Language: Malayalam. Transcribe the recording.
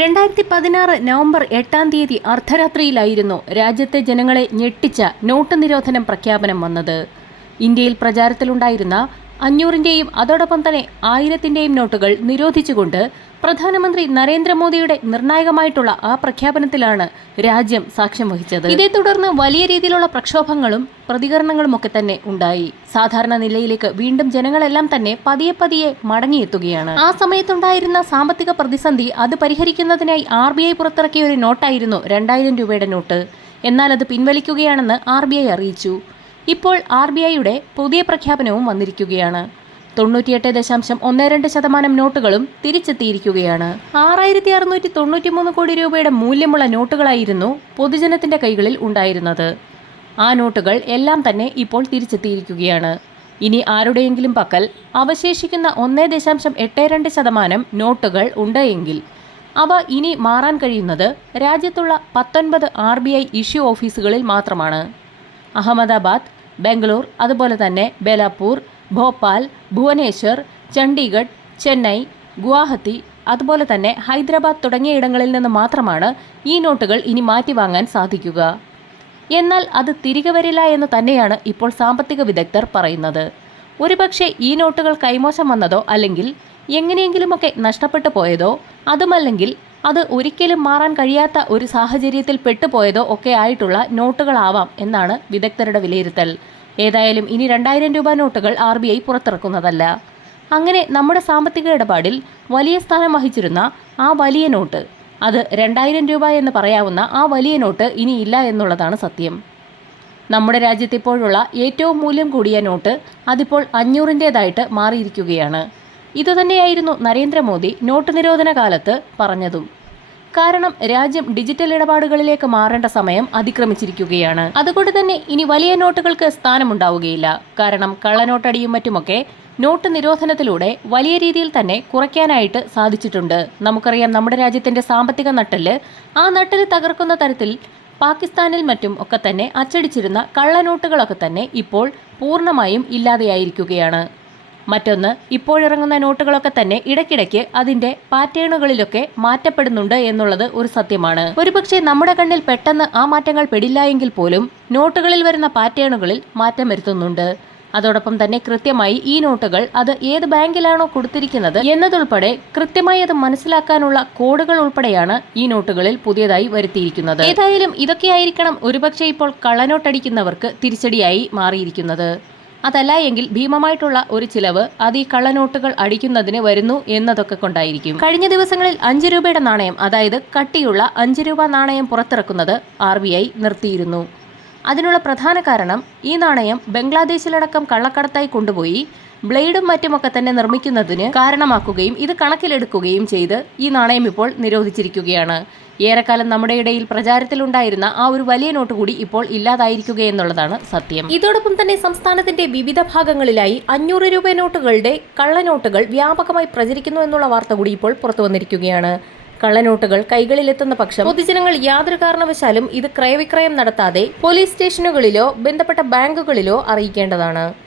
രണ്ടായിരത്തി പതിനാറ് നവംബർ എട്ടാം തീയതി അർദ്ധരാത്രിയിലായിരുന്നു രാജ്യത്തെ ജനങ്ങളെ ഞെട്ടിച്ച നോട്ട് നിരോധനം പ്രഖ്യാപനം വന്നത്. ഇന്ത്യയിൽ പ്രചാരത്തിലുണ്ടായിരുന്ന അഞ്ഞൂറിന്റെയും അതോടൊപ്പം തന്നെ ആയിരത്തിന്റെയും നോട്ടുകൾ നിരോധിച്ചുകൊണ്ട് പ്രധാനമന്ത്രി നരേന്ദ്രമോദിയുടെ നിർണായകമായിട്ടുള്ള ആ പ്രഖ്യാപനത്തിലാണ് രാജ്യം സാക്ഷ്യം വഹിച്ചത്. ഇതേ തുടർന്ന് വലിയ രീതിയിലുള്ള പ്രക്ഷോഭങ്ങളും പ്രതികരണങ്ങളും ഒക്കെ തന്നെ ഉണ്ടായി. സാധാരണ നിലയിലേക്ക് വീണ്ടും ജനങ്ങളെല്ലാം തന്നെ പതിയെ പതിയെ മടങ്ങിയെത്തുകയാണ്. ആ സമയത്തുണ്ടായിരുന്ന സാമ്പത്തിക പ്രതിസന്ധി അത് പരിഹരിക്കുന്നതിനായി ആർ ബി ഐ പുറത്തിറക്കിയ ഒരു നോട്ടായിരുന്നു രണ്ടായിരം രൂപയുടെ നോട്ട്. എന്നാൽ അത് പിൻവലിക്കുകയാണെന്ന് ആർ ബി ഐ അറിയിച്ചു. ഇപ്പോൾ ആർ ബി ഐയുടെ പുതിയ പ്രഖ്യാപനവും വന്നിരിക്കുകയാണ്. തൊണ്ണൂറ്റിയെട്ട് ദശാംശം ഒന്ന് രണ്ട് ശതമാനം നോട്ടുകളും തിരിച്ചെത്തിയിരിക്കുകയാണ്. ആറായിരത്തി അറുന്നൂറ്റി തൊണ്ണൂറ്റി മൂന്ന് കോടി രൂപയുടെ മൂല്യമുള്ള നോട്ടുകളായിരുന്നു പൊതുജനത്തിന്റെ കൈകളിൽ ഉണ്ടായിരുന്നത്. ആ നോട്ടുകൾ എല്ലാം തന്നെ ഇപ്പോൾ തിരിച്ചെത്തിയിരിക്കുകയാണ്. ഇനി ആരുടെയെങ്കിലും പക്കൽ അവശേഷിക്കുന്ന ഒന്നേ ദശാംശം എട്ട് രണ്ട് ശതമാനം നോട്ടുകൾ ഉണ്ടെങ്കിൽ അവ ഇനി മാറാൻ കഴിയുന്നത് രാജ്യത്തുള്ള പത്തൊൻപത് ആർ ബി ഐ ഇഷ്യൂ ഓഫീസുകളിൽ മാത്രമാണ്. അഹമ്മദാബാദ് ബംഗളൂർ അതുപോലെ തന്നെ ബേലാപ്പൂർ ഭോപ്പാൽ ഭുവനേശ്വർ ചണ്ഡീഗഡ് ചെന്നൈ ഗുവാഹത്തി അതുപോലെ തന്നെ ഹൈദരാബാദ് തുടങ്ങിയ ഇടങ്ങളിൽ നിന്ന് മാത്രമാണ് ഈ നോട്ടുകൾ ഇനി മാറ്റി വാങ്ങാൻ സാധിക്കുക. എന്നാൽ അത് തിരികെ വരില്ല എന്ന് തന്നെയാണ് ഇപ്പോൾ സാമ്പത്തിക വിദഗ്ധർ പറയുന്നത്. ഒരുപക്ഷെ ഈ നോട്ടുകൾ കൈമോശം വന്നതോ അല്ലെങ്കിൽ എങ്ങനെയെങ്കിലുമൊക്കെ നഷ്ടപ്പെട്ടു പോയതോ അതുമല്ലെങ്കിൽ അത് ഒരിക്കലും മാറാൻ കഴിയാത്ത ഒരു സാഹചര്യത്തിൽ പെട്ടുപോയതോ ഒക്കെ ആയിട്ടുള്ള നോട്ടുകളാവാം എന്നാണ് വിദഗ്ധരുടെ വിലയിരുത്തൽ. ഏതായാലും ഇനി രണ്ടായിരം രൂപ നോട്ടുകൾ ആർ ബി ഐ പുറത്തിറക്കുന്നതല്ല. അങ്ങനെ നമ്മുടെ സാമ്പത്തിക ഇടപാടിൽ വലിയ സ്ഥാനം വഹിച്ചിരുന്ന ആ വലിയ നോട്ട് അത് രണ്ടായിരം രൂപ എന്ന് പറയാവുന്ന ആ വലിയ നോട്ട് ഇനി ഇല്ല എന്നുള്ളതാണ് സത്യം. നമ്മുടെ രാജ്യത്ത് ഇപ്പോഴുള്ള ഏറ്റവും മൂല്യം കൂടിയ നോട്ട് അതിപ്പോൾ അഞ്ഞൂറിന്റേതായിട്ട് മാറിയിരിക്കുകയാണ്. ഇതുതന്നെയായിരുന്നു നരേന്ദ്രമോദി നോട്ട് നിരോധന കാലത്ത് പറഞ്ഞതും. കാരണം രാജ്യം ഡിജിറ്റൽ ഇടപാടുകളിലേക്ക് മാറേണ്ട സമയം അതിക്രമിച്ചിരിക്കുകയാണ്. അതുകൊണ്ട് തന്നെ ഇനി വലിയ നോട്ടുകൾക്ക് സ്ഥാനമുണ്ടാവുകയില്ല. കാരണം കള്ളനോട്ടടിയും മറ്റുമൊക്കെ നോട്ട് നിരോധനത്തിലൂടെ വലിയ രീതിയിൽ തന്നെ കുറയ്ക്കാനായിട്ട് സാധിച്ചിട്ടുണ്ട്. നമുക്കറിയാം നമ്മുടെ രാജ്യത്തിന്റെ സാമ്പത്തിക നട്ടൽ ആ നട്ടൽ തകർക്കുന്ന തരത്തിൽ പാകിസ്ഥാനിൽ മറ്റും ഒക്കെ തന്നെ അച്ചടിച്ചിരുന്ന കള്ളനോട്ടുകളൊക്കെ തന്നെ ഇപ്പോൾ പൂർണമായും ഇല്ലാതെയായിരിക്കുകയാണ്. മറ്റൊന്ന് ഇപ്പോഴിറങ്ങുന്ന നോട്ടുകളൊക്കെ തന്നെ ഇടയ്ക്കിടയ്ക്ക് അതിന്റെ പാറ്റേണുകളിലൊക്കെ മാറ്റപ്പെടുന്നുണ്ട് എന്നുള്ളത് ഒരു സത്യമാണ്. ഒരുപക്ഷെ നമ്മുടെ കണ്ണിൽ പെട്ടെന്ന് ആ മാറ്റങ്ങൾ പെടില്ല എങ്കിൽ പോലും നോട്ടുകളിൽ വരുന്ന പാറ്റേണുകളിൽ മാറ്റം വരുത്തുന്നുണ്ട്. അതോടൊപ്പം തന്നെ കൃത്യമായി ഈ നോട്ടുകൾ അത് ഏത് ബാങ്കിലാണോ കൊടുത്തിരിക്കുന്നത് എന്നതുൾപ്പെടെ കൃത്യമായി അത് മനസ്സിലാക്കാനുള്ള കോഡുകൾ ഉൾപ്പെടെയാണ് ഈ നോട്ടുകളിൽ പുതിയതായി വരുത്തിയിരിക്കുന്നത്. ഏതായാലും ഇതൊക്കെയായിരിക്കണം ഒരുപക്ഷെ ഇപ്പോൾ കള്ളനോട്ടടിക്കുന്നവർക്ക് തിരിച്ചടിയായി മാറിയിരിക്കുന്നത്. അതല്ല എങ്കിൽ ഭീമമായിട്ടുള്ള ഒരു ചിലവ് അത് ഈ കള്ളനോട്ടുകൾ അടിക്കുന്നതിന് വരുന്നു എന്നതൊക്കെ കൊണ്ടായിരിക്കും. കഴിഞ്ഞ ദിവസങ്ങളിൽ അഞ്ച് രൂപയുടെ നാണയം അതായത് കട്ടിയുള്ള അഞ്ച് രൂപ നാണയം പുറത്തിറക്കുന്നത് ആർ നിർത്തിയിരുന്നു. അതിനുള്ള പ്രധാന കാരണം ഈ നാണയം ബംഗ്ലാദേശിലടക്കം കള്ളക്കടത്തായി കൊണ്ടുപോയി. ബ്ലേഡും മറ്റുമൊക്കെ തന്നെ നിർമ്മിക്കുന്നതിന് കാരണമാക്കുകയും ഇത് കണക്കിലെടുക്കുകയും ചെയ്ത് ഈ നാണയം ഇപ്പോൾ നിരോധിച്ചിരിക്കുകയാണ്. ഏറെക്കാലം നമ്മുടെ ഇടയിൽ പ്രചാരത്തിലുണ്ടായിരുന്ന ആ ഒരു വലിയ നോട്ട് കൂടി ഇപ്പോൾ ഇല്ലാതായിരിക്കുകയെന്നുള്ളതാണ് സത്യം. ഇതോടൊപ്പം തന്നെ സംസ്ഥാനത്തിന്റെ വിവിധ ഭാഗങ്ങളിലായി അഞ്ഞൂറ് രൂപ നോട്ടുകളുടെ കള്ളനോട്ടുകൾ വ്യാപകമായി പ്രചരിക്കുന്നു എന്നുള്ള വാർത്ത കൂടി ഇപ്പോൾ പുറത്തു വന്നിരിക്കുകയാണ്. കള്ളനോട്ടുകൾ കൈകളിലെത്തുന്ന പക്ഷം പൊതുജനങ്ങൾ യാതൊരു കാരണവശാലും ഇത് ക്രയവിക്രയം നടത്താതെ പോലീസ് സ്റ്റേഷനുകളിലോ ബന്ധപ്പെട്ട ബാങ്കുകളിലോ അറിയിക്കേണ്ടതാണ്.